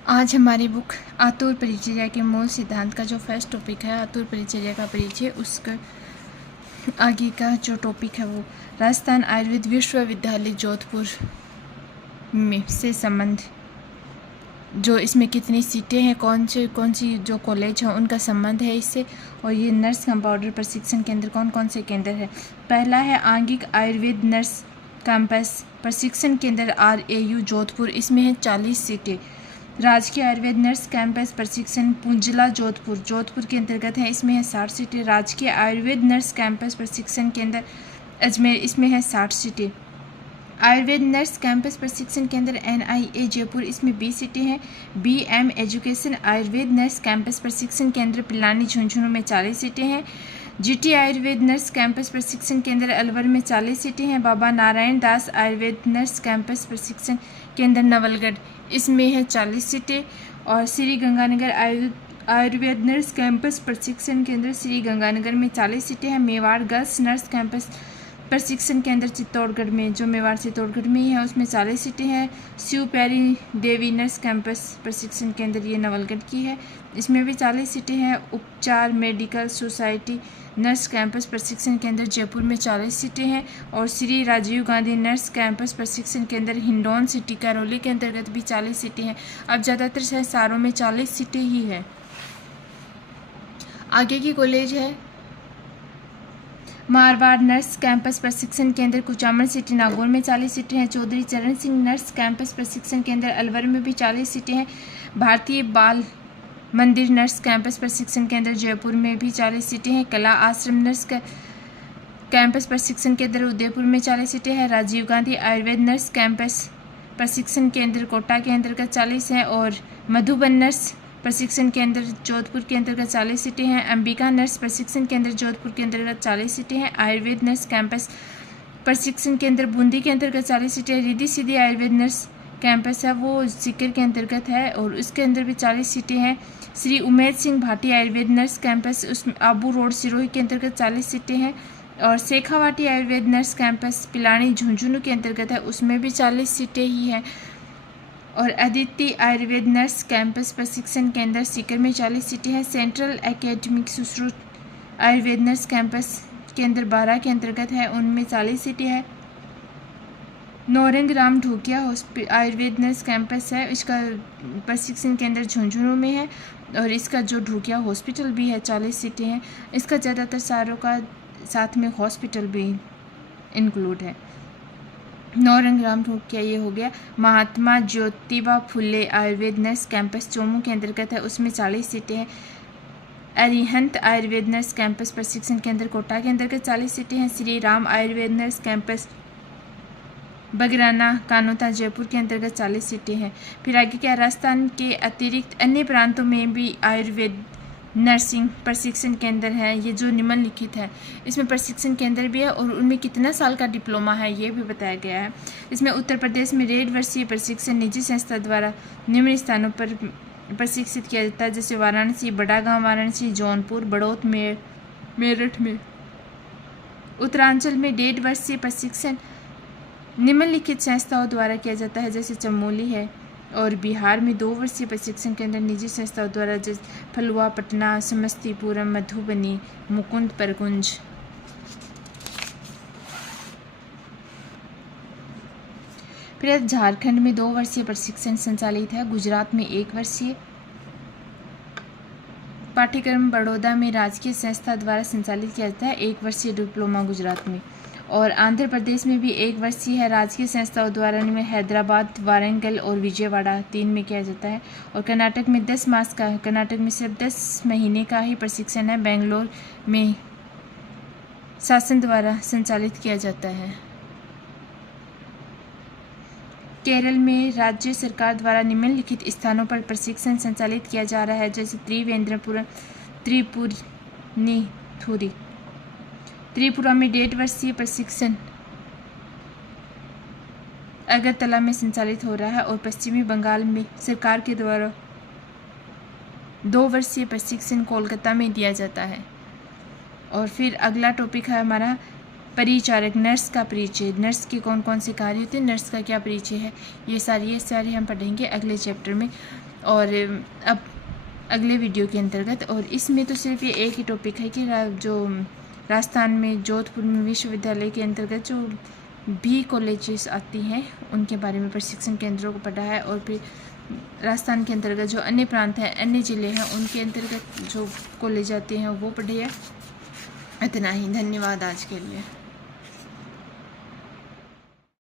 आज हमारी बुक आतुर परिचर्या के मूल सिद्धांत का जो फर्स्ट टॉपिक है आतुर परिचर्या का परिचय, उसका आगे का जो टॉपिक है वो राजस्थान आयुर्वेद विश्वविद्यालय जोधपुर में से संबंध, जो इसमें कितनी सीटें हैं, कौन सी जो कॉलेज है उनका संबंध है इससे, और ये नर्स कंपाउंडर प्रशिक्षण केंद्र कौन कौन से केंद्र है। पहला है आंगिक आयुर्वेद नर्स कैंपस प्रशिक्षण केंद्र RAU जोधपुर, इसमें है 40 सीटें। राजकीय आयुर्वेद नर्स कैंपस प्रशिक्षण पुंजला जोधपुर के अंतर्गत है, इसमें है 60 सीटें। राजकीय आयुर्वेद नर्स कैंपस प्रशिक्षण केंद्र अजमेर, इसमें है 60 सीटें। आयुर्वेद नर्स कैंपस प्रशिक्षण केंद्र NIA जयपुर, इसमें 20 सीटें हैं। BM education Ayurveda nurse campus प्रशिक्षण केंद्र पिलानी झुंझुनू में 40 सीटें हैं। GT आयुर्वेद नर्स कैंपस प्रशिक्षण केंद्र अलवर में 40 सीटें हैं। बाबा नारायण दास आयुर्वेद नर्स कैंपस प्रशिक्षण केंद्र नवलगढ़, इसमें है 40 सीटें। और श्री गंगानगर आयुर्वेद नर्स कैंपस प्रशिक्षण केंद्र श्री गंगानगर में 40 सीटें हैं। मेवाड़ गर्ल्स नर्स कैंपस प्रशिक्षण केंद्र चित्तौड़गढ़ में, जो मेवाड़ चित्तौड़गढ़ में ही है, उसमें 40 सीटें हैं। शिव प्यारी देवी नर्स कैंपस प्रशिक्षण केंद्र ये नवलगढ़ की है, इसमें भी 40 सीटें हैं। उपचार मेडिकल सोसाइटी नर्स कैंपस प्रशिक्षण केंद्र जयपुर में 40 सीटें हैं। और श्री राजीव गांधी नर्स कैंपस प्रशिक्षण केंद्र हिंडौन सिटी करौली के अंतर्गत भी 40 सीटें हैं। अब ज़्यादातर शहरों में 40 सीटें ही है। आगे की कॉलेज है मारवाड़ नर्स कैंपस प्रशिक्षण केंद्र कुचामन सिटी नागौर में 40 सीटें हैं। चौधरी चरण सिंह नर्स कैंपस प्रशिक्षण केंद्र अलवर में भी 40 सीटें हैं। भारतीय बाल मंदिर नर्स कैंपस प्रशिक्षण केंद्र जयपुर में भी 40 सीटें हैं। कला आश्रम नर्स कैंपस प्रशिक्षण केंद्र उदयपुर में 40 सीटें हैं। राजीव गांधी आयुर्वेद नर्स कैंपस प्रशिक्षण केंद्र कोटा के अंतर्गत 40 हैं। और मधुबन नर्स प्रशिक्षण केंद्र जोधपुर के अंतर्गत 40 सीटें हैं। अंबिका नर्स प्रशिक्षण केंद्र जोधपुर के अंतर्गत 40 सीटें हैं। आयुर्वेद नर्स कैंपस प्रशिक्षण केंद्र बूंदी के अंतर्गत 40 सीटें। रिद्धि सिद्धि आयुर्वेद नर्स कैंपस है वो सीकर के अंतर्गत है और उसके अंदर भी 40 सीटें हैं। श्री उमेद सिंह भाटी आयुर्वेद नर्स कैंपस उसमें आबू रोड सिरोही के अंतर्गत 40 सीटें हैं। और शेखावाटी आयुर्वेद नर्स कैंपस पिलानी झुंझुनू के अंतर्गत है, उसमें भी 40 सीटें ही हैं। और अदिति आयुर्वेद नर्स कैंपस प्रशिक्षण केंद्र सीकर में 40 सीटें हैं। Central academic Sushruta Ayurveda nurse campus केंद्र 12 के अंतर्गत है, उनमें 40 सीटें हैं। नौरंग राम ढोकिया आयुर्वेद नर्स कैंपस है, इसका प्रशिक्षण केंद्र झुंझुनू में है और इसका जो ढोकिया हॉस्पिटल भी है, 40 सीटें हैं। इसका ज़्यादातर सारों का साथ में हॉस्पिटल भी इंक्लूड है। नौरंग राम ढोकिया ये हो गया। महात्मा ज्योतिबा फुले आयुर्वेद नर्स कैंपस चोमू के अंतर्गत है, उसमें 40 सीटें हैं। अरिहंत आयुर्वेद नर्स कैंपस प्रशिक्षण केंद्र कोटा के अंतर्गत 40 सीटें हैं। श्री राम आयुर्वेद नर्स कैंपस बगराना कानोता जयपुर के अंतर्गत 40 सीटें हैं। फिर आगे क्या, राजस्थान के अतिरिक्त अन्य प्रांतों में भी आयुर्वेद नर्सिंग प्रशिक्षण केंद्र है, ये जो निम्नलिखित है। इसमें प्रशिक्षण केंद्र भी है और उनमें कितना साल का डिप्लोमा है ये भी बताया गया है। इसमें उत्तर प्रदेश में 1.5 वर्षीय प्रशिक्षण निजी संस्था द्वारा निम्न स्थानों पर प्रशिक्षित किया जाता है, जैसे वाराणसी, बड़ा गांव वाराणसी, जौनपुर, बड़ौत, मेरठ में। उत्तरांचल में 1.5 वर्षीय प्रशिक्षण निम्नलिखित संस्थाओं द्वारा किया जाता है, जैसे चमोली है। और बिहार में 2 वर्षीय प्रशिक्षण केंद्र निजी संस्थाओं द्वारा, जैसे फलुआ, पटना, समस्तीपुर, मधुबनी, मुकुंदपुरगंज। फिर झारखंड में 2 वर्षीय प्रशिक्षण संचालित है। गुजरात में 1 वर्षीय पाठ्यक्रम बड़ौदा में राजकीय संस्था द्वारा संचालित किया जाता है, 1 वर्षीय डिप्लोमा गुजरात में। और आंध्र प्रदेश में भी 1 वर्षीय है, राजकीय संस्थाओं द्वारा में हैदराबाद, वारंगल और विजयवाड़ा 3 में किया जाता है। और कर्नाटक में 10 मास का, कर्नाटक में सिर्फ 10 महीने का ही प्रशिक्षण है। बेंगलोर में शासन द्वारा संचालित किया जाता है। केरल में राज्य सरकार द्वारा निम्नलिखित स्थानों पर प्रशिक्षण संचालित किया जा रहा है, जैसे त्रिपुरा में 1.5 वर्षीय प्रशिक्षण अगरतला में संचालित हो रहा है। और पश्चिमी बंगाल में सरकार के द्वारा 2 वर्षीय प्रशिक्षण कोलकाता में दिया जाता है। और फिर अगला टॉपिक है हमारा परिचारक नर्स का परिचय। नर्स के कौन कौन से कार्य होते हैं, नर्स का क्या परिचय है, ये सारी हम पढ़ेंगे अगले चैप्टर में। और अब अगले वीडियो के अंतर्गत, और इसमें तो सिर्फ ये एक ही टॉपिक है कि जो राजस्थान में जोधपुर में विश्वविद्यालय के अंतर्गत जो भी कॉलेजेस आती हैं उनके बारे में प्रशिक्षण केंद्रों को पढ़ा है, और फिर राजस्थान के अंतर्गत जो अन्य प्रांत हैं, अन्य ज़िले हैं, उनके अंतर्गत जो कॉलेज आते हैं वो पढ़े है। इतना ही, धन्यवाद आज के लिए।